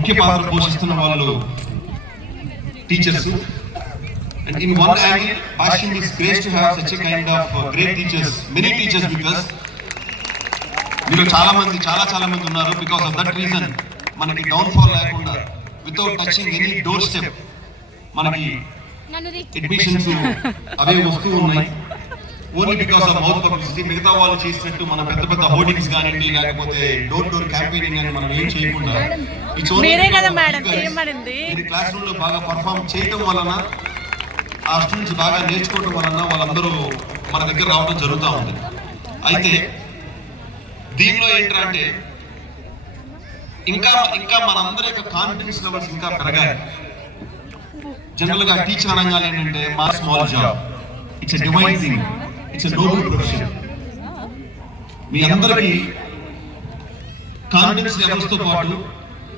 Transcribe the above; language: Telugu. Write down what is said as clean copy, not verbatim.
ముఖ్య పాత్ర పోషిస్తున్న వాళ్ళు teachers. And in one angle, Bashim is great to have such a kind of great teachers, many teachers with us. మీరు చాలా మంది ఉన్నారు. బికాస్ ఆఫ్ దట్ రీజన్ మనకి డౌన్ఫాల్ లేకుండా without touching any door step మనకి అడ్మిషన్స్ అవే వస్తూ ఉన్నాయి. Only because of mouth publicity. మిగతా వాళ్ళు చేసినట్టు మన పెద్ద హోర్డింగ్స్ కానివ్వండి, లేకపోతే డోర్ క్యాంపెయినింగ్ అని మనం ఏం చేయకుండా ఈ క్లాస్ రూమ్ లో బాగా పర్ఫార్మ్ చేయడం వలన, ఆ స్టూడెంట్స్ బాగా నేర్చుకోవడం వలన వాళ్ళందరూ మన దగ్గర రావడం జరుగుతూ ఉంది. అయితే దీనిలో ఏంటంటే ఇంకా మనందరి యొక్క కాన్ఫిడెన్స్ లెవెల్స్ ఇంకా పెరగాలి. జనరల్ గా టీచర్ అనగానే ఏంటంటే మా small job, it's a divine thing, it's a noble profession. మీ అందరికీ కాన్ఫిడెన్స్ లెవెల్స్ తో పాటు